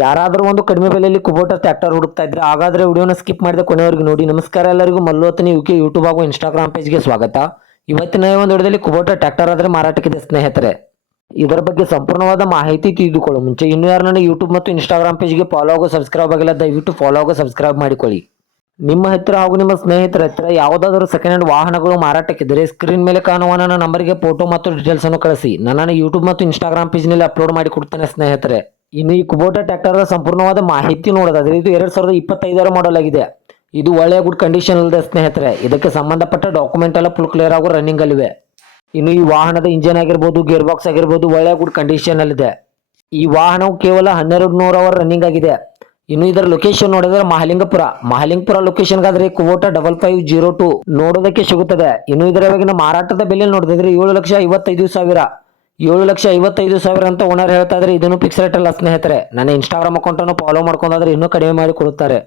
ಯಾರಾದರೂ ಒಂದು ಕಡಿಮೆ ಬೆಲೆಯಲ್ಲಿ ಕುಬೋಟಾ ಟ್ರ್ಯಾಕ್ಟರ್ ಹುಡುಕ್ತಾ ಇದ್ರೆ ಹಾಗಾದ್ರೆ ವಿಡಿಯೋನ ಸ್ಕಿಪ್ ಮಾಡಿದ ಕೊನೆವರೆಗೂ ನೋಡಿ. ನಮಸ್ಕಾರ ಎಲ್ಲರಿಗೂ, ಮಲ್ಲೋತನಿ ಯುಕೆ ಯೂಟ್ಯೂಬ್ ಹಾಗೂ ಇನ್ಸ್ಟಾಗ್ರಾಮ್ ಪೇಜ್ಗೆ ಸ್ವಾಗತ. ಇವತ್ತಿನ ಈ ಒಂದು ವಿಡಿಯೋದಲ್ಲಿ ಕುಬೋಟಾ ಟ್ರ್ಯಾಕ್ಟರ್ ಆದ್ರೆ ಮಾರಾಟಕ್ಕಿದೆ ಸ್ನೇಹಿತರೆ. ಇದರ ಬಗ್ಗೆ ಸಂಪೂರ್ಣವಾದ ಮಾಹಿತಿ ತಿಳಿದುಕೊಳ್ಳೋ ಮುಂಚೆ ಇನ್ನೂ ಯಾರು ನನ್ನ ಯೂಟ್ಯೂಬ್ ಮತ್ತು ಇನ್ಸ್ಟಾಗ್ರಾಮ್ ಪೇಜ್ಗೆ ಫಾಲೋ ಆಗೋ ಸಬ್ಸ್ಕ್ರೈಬ್ ಆಗಿಲ್ಲ, ದಯವಿಟ್ಟು ಫಾಲೋ ಆಗೋ ಸಬ್ಸ್ಕ್ರೈಬ್ ಮಾಡಿಕೊಳ್ಳಿ. ನಿಮ್ಮ ಹತ್ತಿರ ಹಾಗೂ ನಿಮ್ಮ ಸ್ನೇಹಿತರ ಹತ್ತಿರ ಯಾವುದಾದರೂ ಸೆಕೆಂಡ್ ಹ್ಯಾಂಡ್ ವಾಹನಗಳು ಮಾರಾಟಕ್ಕಿದ್ದರೆ ಸ್ಕ್ರೀನ್ ಮೇಲೆ ಕಾಣುವ ನನ್ನ ನಂಬರ್ಗೆ ಫೋಟೋ ಮತ್ತು ಡೀಟೇಲ್ಸ್ ಅನ್ನು ಕಳಿಸಿ. ನನ್ನ ಯೂಟ್ಯೂಬ್ ಮತ್ತು ಇನ್ಸ್ಟಾಗ್ರಾಮ್ ಪೇಜ್ನಲ್ಲಿ ಅಪ್ಲೋಡ್ ಮಾಡಿ ಕೊಡ್ತೇನೆ ಸ್ನೇಹಿತರೆ. ಇನ್ನು ಈ ಕುಬೋಟಾ ಟ್ರ್ಯಾಕ್ಟರ್ ಸಂಪೂರ್ಣವಾದ ಮಾಹಿತಿ ನೋಡೋದಾದ್ರೆ ಇದು 2025 ಮಾಡಲ್ ಆಗಿದೆ. ಇದು ಒಳ್ಳೆಯ ಗುಡ್ ಕಂಡೀಷನ್ ಇದೆ ಸ್ನೇಹಿತರೆ. ಇದಕ್ಕೆ ಸಂಬಂಧಪಟ್ಟ ಡಾಕ್ಯುಮೆಂಟ್ ಎಲ್ಲ ಫುಲ್ ಕ್ಲಿಯರ್ ಆಗೋ ರನ್ನಿಂಗ್ ಅಲ್ಲಿವೆ. ಇನ್ನು ಈ ವಾಹನದ ಇಂಜಿನ್ ಆಗಿರ್ಬೋದು, ಗೇರ್ ಬಾಕ್ಸ್ ಆಗಿರ್ಬೋದು ಒಳ್ಳೆಯ ಗುಡ್ ಕಂಡೀಷನ್ ಅಲ್ಲಿದೆ. ಈ ವಾಹನವು ಕೇವಲ 1200 ಅವರ್ ರನ್ನಿಂಗ್ ಆಗಿದೆ. ಇನ್ನು ಇದರ ಲೊಕೇಶನ್ ನೋಡಿದ್ರೆ ಮಹಾಲಿಂಗಪುರ ಲೊಕೇಶನ್ಗಾದ್ರೆ ಕುಬೋಟಾ 5502 ನೋಡೋದಕ್ಕೆ ಸಿಗುತ್ತದೆ. ಇನ್ನು ಇದರ ಇವಾಗಿನ ಮಾರಾಟದ ಬೆಲೆ ನೋಡಿದ್ರೆ 7,55,000 7,55,000 ಅಂತ ಓನರ್ ಹೇಳ್ತಾ ಇದ್ರೆ ಇದನ್ನು ಫಿಕ್ಸ್ ರೇಟ್ ಅಲ್ಲ ಸ್ನೇಹಿತರೆ. ನನ್ನ ಇನ್ಸ್ಟಾಗ್ರಾಮ್ ಅಕೌಂಟ್ ಅನ್ನು ಫಾಲೋ ಮಾಡ್ಕೊಂಡ್ರೆ ಇನ್ನೂ ಕಡಿಮೆ ಮಾಡಿ ಕೊಡುತ್ತಾರೆ.